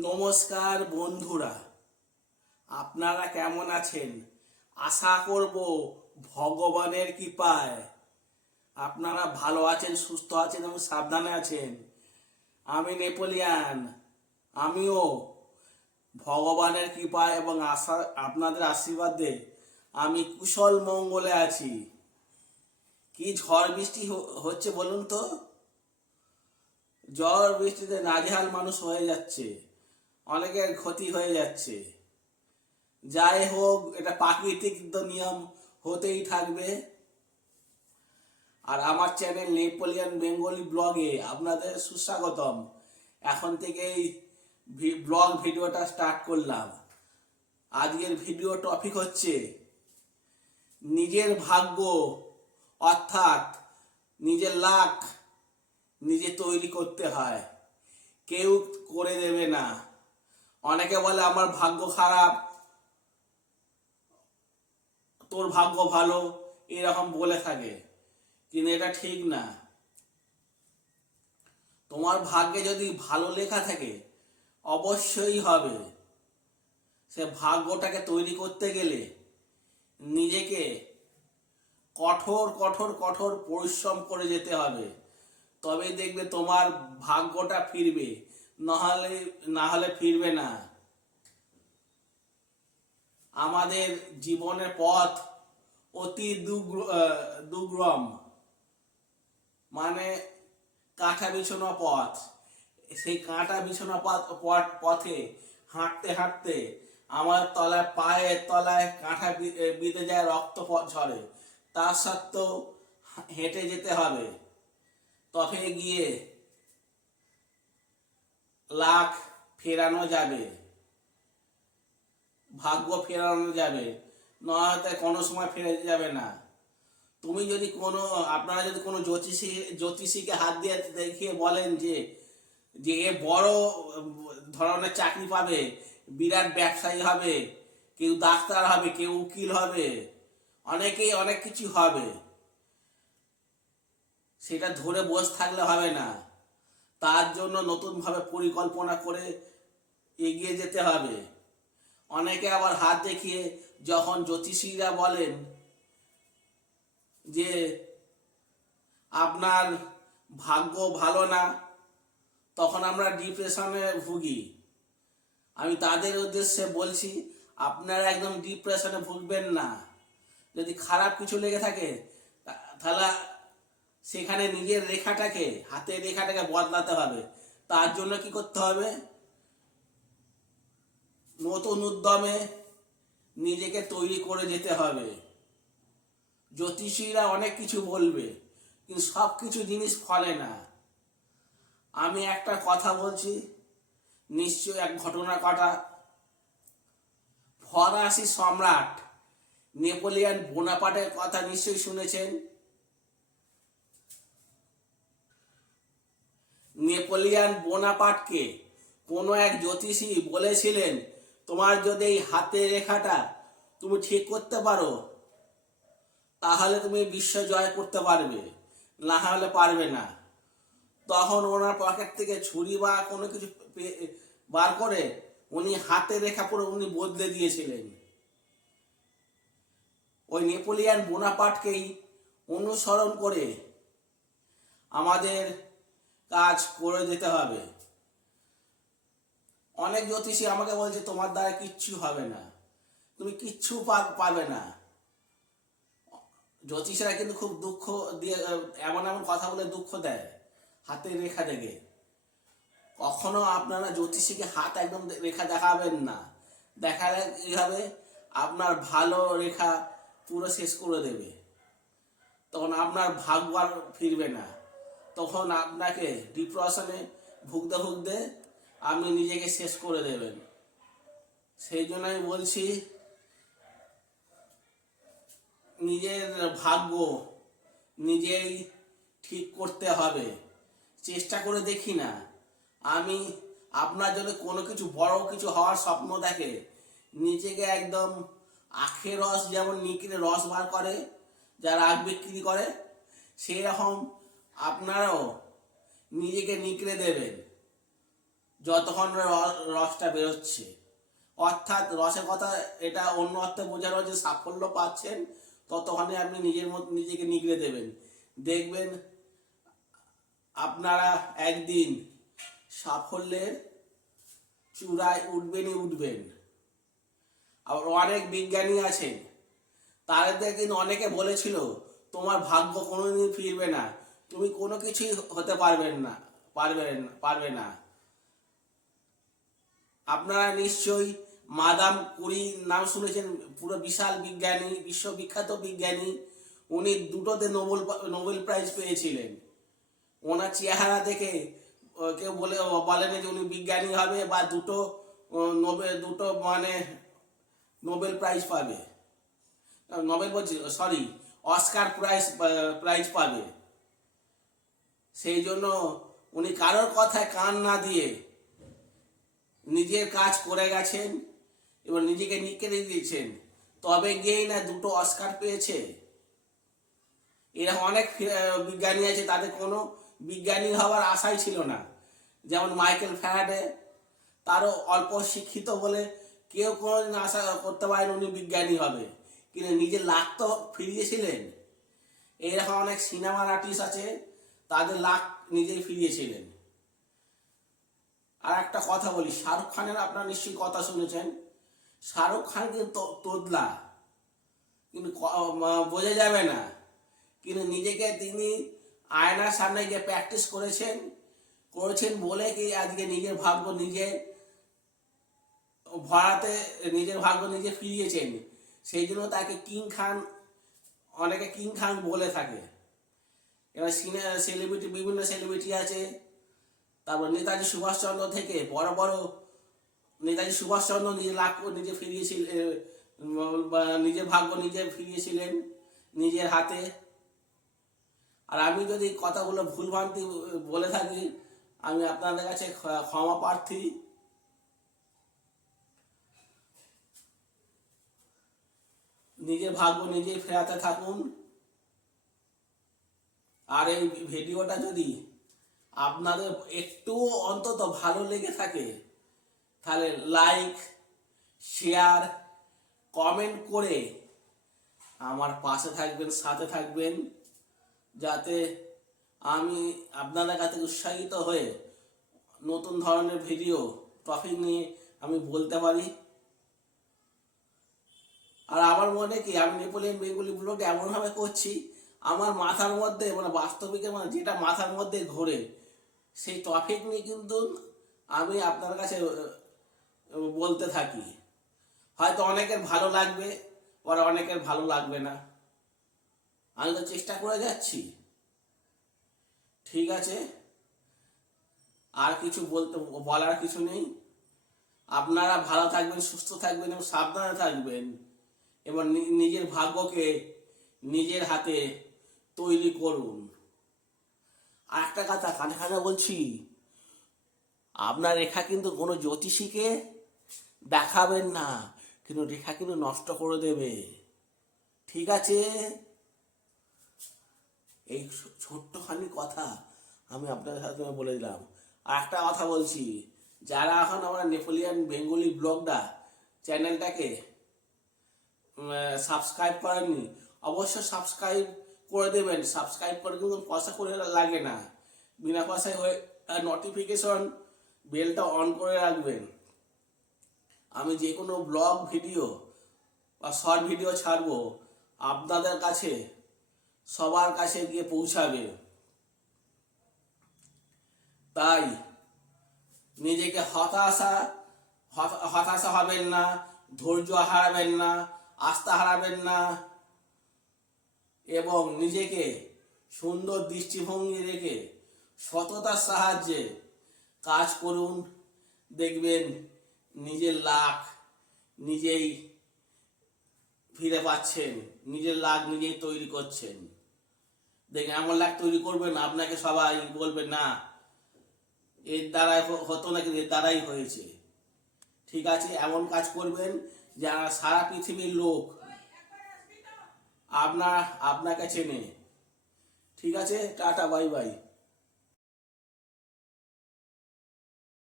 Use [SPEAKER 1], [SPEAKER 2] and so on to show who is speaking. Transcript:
[SPEAKER 1] নমস্কার বন্ধুরা, আপনারা কেমন আছেন? আশা করব ভগবানের কৃপায়। আপনারা ভালো আছেন, সুস্থ আছেন এবং সাবধানে আছেন। আমি নেপোলিয়ান, আমিও ভগবানের কৃপায় এবং আশা, আপনাদের আশীর্বাদে আমি কুশল মঙ্গলে আছি। কি ঝড় বৃষ্টি হচ্ছে বলুন তো? ঝড় বৃষ্টিতে নাজেহাল মানুষ হয়ে যাচ্ছে। অনেকের ক্ষতি হয়ে যাচ্ছে। যাই হোক, এটা প্রাকৃতিক নিয়ম হতেই থাকবে। আর আমার চ্যানেল নেপোলিয়ান বেঙ্গলি ব্লগে আপনাদের সুস্বাগতম। এখন থেকেই ব্লগ ভিডিওটা স্টার্ট করলাম। আজকের ভিডিও টপিক হচ্ছে নিজের ভাগ্য, অর্থাৎ নিজের লাখ নিজে তৈরি করতে হয়। কেউ করে দেবে না। অনেকে বলে আমার ভাগ্য খারাপ, তোর ভাগ্য ভালো, এরকম বলে থাকে। কিন্তু এটা ঠিক না। তোমার ভাগ্যে যদি ভালো লেখা থাকে, অবশ্যই হবে। সে ভাগ্যটাকে তৈরি করতে গেলে নিজেকে কঠোর কঠোর কঠোর পরিশ্রম করে যেতে হবে। তবেই দেখবে তোমার ভাগ্যটা ফিরবে। নাহলে না হলে ফিরবে না। আমাদের জীবনের পথ অতি দুগ্র- দুর্গম। মানে কাঁটা বিছানো পথ। সেই কাঁটা বিছানো পথ, পথ- হাঁটতে হাঁটতে আমার তলায়, পায়ের তলায় কাঁটা বিঁধে যায় রক্ত ঝরে। তা সত্ত্বেও হেঁটে যেতে হবে। তবে গিয়ে লাখ ফেরানো যাবে। ভাগ্য ফেরানো যাবে। নয়তো কোনো সময় ফিরে যাবে না। তুমি যদি কোনো, আপনারা যদি কোনো জ্যোতিষী, জ্যোতিষীকে হাত দিয়ে দেখিয়ে বলেন যে যে এ বড় ধরনের চাকরি পাবে, বিরাট ব্যবসায়ী হবে, কেউ ডাক্তার হবে, কেউ উকিল হবে, অনেকেই অনেক কিছু হবে। সেটা ধরে বসে থাকলে হবে না। তার জন্য নতুনভাবে পরিকল্পনা করে এগিয়ে যেতে হবে। অনেকে আবার হাত দেখিয়ে যখন জ্যোতিষীরা বলেন যে, আপনার ভাগ্য ভালো না, তখন আমরা ডিপ্রেশনে ভুগি। আমি তাদের উদ্দেশ্যে বলছি, আপনারা একদম ডিপ্রেশনে ভুগবেন না। যদি খারাপ কিছু লেগে থাকে তাহলে সেখানে নিজের রেখাটাকে, হাতের রেখাটাকে বদলাতে হবে। তার জন্য কি করতে হবে? নতুন উদ্যমে নিজেকে তৈরি করে যেতে হবে। জ্যোতিষীরা অনেক কিছু বলবে, কিন্তু সব কিছু জিনিস ফলে না। আমি একটা কথা বলছি নিশ্চয় এক ঘটনা কটা ফরাসি সম্রাট নেপোলিয়ান বোনাপাটের কথা নিশ্চয়ই শুনেছেন? নেপোলিয়ান বোনাপাটকে কোনো এক জ্যোতিষী বলেছিলেন, তোমার যদি এই হাতের রেখাটা তুমি ঠিক করতে পারো, তাহলে তুমি বিশ্ব জয় করতে পারবে। না হলে পারবে না। তখন ওনার পকেট থেকে ছুরি বা কোনো কিছু বার করে উনি হাতে রেখা পুরো উনি বদলে দিয়েছিলেন। ওই নেপোলিয়ান বোনাপাটকেই অনুসরণ করে আমাদের কাজ করে যেতে হবে। অনেক জ্যোতিষী আমাকে বলছে, তোমার দ্বারা কিচ্ছু হবে না। তুমি কিচ্ছু পাবে না। জ্যোতিষরা কিন্তু খুব দুঃখ দিয়ে, এমন এমন কথা বলে দুঃখ দেয় হাতের রেখা দেখে। কখনো আপনারা জ্যোতিষীকে হাত একদম রেখা দেখাবেন না। দেখালে কি হবে? আপনার ভালো রেখা পুরো শেষ করে দেবে। তখন আপনার ভাগ্য ফিরবে না। তখন আপনাকে ডিপ্রেশনে ভুগতে ভুগতে আপনি নিজেকে শেষ করে দেবেন। সেই জন্য আমি বলছি, নিজের ভাগ্য নিজেই ঠিক করতে হবে। চেষ্টা করে দেখি না। আমি আপনার জন্য কোনো কিছু বড় কিছু হওয়ার স্বপ্ন দেখে নিজেকে একদম আখের রস যেমন নিকড়ে রস বার করে যারা আখ বিক্রি করে সেই রকম আপনারাও নিজেকে নিকড়ে দেবেন যতক্ষণ রসটা বেরোচ্ছে। অর্থাৎ রসের কথা এটা অন্য অর্থে বোঝানো যে সাফল্য পাচ্ছেন, ততক্ষণে আপনি নিজের মধ্যে নিজেকে নিগড়ে দেবেন। দেখবেন আপনারা একদিন সাফল্যের চূড়ায় উঠবেনই উঠবেন। আবার অনেক বিজ্ঞানী আছেন, তাদের কিন্তু অনেকে বলেছিল, তোমার ভাগ্য কোনোদিন ফিরবে না। তুমি কোনো কিছুই হতে পারবেন না, পারবেন, পারবে না। আপনারা নিশ্চয়ই মাদাম কুরি নাম শুনেছেন, পুরো বিশাল বিজ্ঞানী, বিশ্ববিখ্যাত বিজ্ঞানী। উনি দুটোতে নোবেল নোবেল প্রাইজ পেয়েছিলেন। ওনার চেহারা দেখে কেউ বলে বলেনি যে উনি বিজ্ঞানী হবে বা দুটো নোবেল দুটো মানে নোবেল প্রাইজ পাবে। নোবেল বলছি সরি অস্কার প্রাইজ প্রাইজ পাবে। সেই জন্য উনি কারোর কথায় কান না দিয়ে নিজের কাজ করে গেছেন এবং নিজেকে নিকেড়ে দিয়েছেন। তবে গিয়েই না দুটো অস্কার পেয়েছে। এরকম অনেক বিজ্ঞানী আছে, তাদের কোনো বিজ্ঞানী হওয়ার আশাই ছিল না। যেমন মাইকেল ফ্যারাডে, তারও অল্প শিক্ষিত বলে কেউ কোনোদিন আশা করতে পারেন উনি বিজ্ঞানী হবে। কিন্তু নিজের লাখ তো ফিরিয়েছিলেন। এইরকম অনেক সিনেমার আর্টিস্ট আছে তাদের লাখ নিজেই ফিরিয়েছিলেন। আর একটা কথা বলি, শাহরুখ খানের আপনার নিশ্চয়ই কথা শুনেছেন। শাহরুখ খান কিন্তু তোদলা কিন্তু বোঝা যাবে না। কিন্তু নিজেকে তিনি আয়নার সামনে গিয়ে প্র্যাকটিস করেছেন করেছেন বলে কি আজকে নিজের ভাগ্য নিজে, ভরাতে, নিজের ভাগ্য নিজে ফিরিয়েছেন। সেই জন্য তাকে কিং খান, অনেকে কিং খান বলে থাকে। এবার সিনে সেলিব্রিটি বিভিন্ন সেলিব্রিটি আছে। তারপর নেতাজি সুভাষচন্দ্র থেকে বড় বড় নেতাজি সুভাষচন্দ্র নিজে লাভ নিজে ফিরিয়েছিল এ, উম, বা নিজের ভাগ্য নিজে ফিরিয়েছিলেন নিজের হাতে। আর আমি যদি কথাগুলো ভুলভ্রান্তি বলে থাকি আমি আপনাদের কাছে ক্ষ- ক্ষমা প্রার্থী। নিজের ভাগ্য নিজেই ফেরাতে থাকুন। আর এই ভিডিওটা যদি আপনাদের একটু অন্তত ভালো লেগে থাকে, তাহলে লাইক শেয়ার কমেন্ট করে আমার পাশে থাকবেন, সাথে থাকবেন, যাতে আমি আপনাদের কাছে উৎসাহিত হয়ে নতুন ধরনের ভিডিও টপিক নিয়ে আমি বলতে পারি। আর আমার মনে কি, আমি নেপোলিয়ন বেঙ্গলি ব্লগ এমনভাবে করছি আমার মাথার মধ্যে মানে বাস্তবিকে মানে যেটা মাথার মধ্যে ঘোরে, সেই টপিক নিয়ে কিন্তু আমি আপনার কাছে বলতে থাকি। হয়তো অনেকের ভালো লাগবে, আবার অনেকের ভালো লাগবে না। আমি তো চেষ্টা করে যাচ্ছি। ঠিক আছে? আর কিছু বলতে, বলার কিছু নেই। আপনারা ভালো থাকবেন, সুস্থ থাকবেন এবং সাবধানে থাকবেন। এবং নিজের ভাগ্যকে নিজের হাতে তৈরি করুন। আর একটা কথা, কানে কানে বলছি, আপনার রেখা কিন্তু কোনো জ্যোতিষীকে দেখাবেন না, কিন্তু রেখা কিন্তু নষ্ট করে দেবে। ঠিক আছে? এই ছোট্টখানি কথা আমি আপনাদের সাথে বলে দিলাম। আর একটা কথা বলছি, যারা এখন আমরা নেপোলিয়ান বেঙ্গলি ব্লগটা চ্যানেলটাকে সাবস্ক্রাইব করেননি অবশ্য সাবস্ক্রাইব করে দেবেন সাবস্ক্রাইব করে কিন্তু পয়সা করে লাগে না। বিনা পয়সায় হয়ে নোটিফিকেশন বেলটা অন করে রাখবেন। আমি যে কোনো ব্লগ ভিডিও বা শর্ট ভিডিও ছাড়বো, আপনাদের কাছে, সবার কাছে গিয়ে পৌঁছাবে। তাই, নিজেকে হতাশা হতাশা হবেন না, ধৈর্য হারাবেন না, আস্থা হারাবেন না। এবং নিজেকে সুন্দর দৃষ্টিভঙ্গি রেখে সততার সাহায্যে কাজ করুন। দেখবেন নিজের লাখ নিজেই ফিরে পাচ্ছেন, নিজের লাখ নিজেই তৈরি করছেন। দেখেন এমন লাখ তৈরি করবেন, আপনাকে সবাই বলবে, না, এর দ্বারাই হতো না কিন্তু এর দ্বারাই হয়েছে। ঠিক আছে, এমন কাজ করবেন যারা সারা পৃথিবীর লোক আপনার আপনার কাছে নেই। ঠিক আছে? Tata bye bye.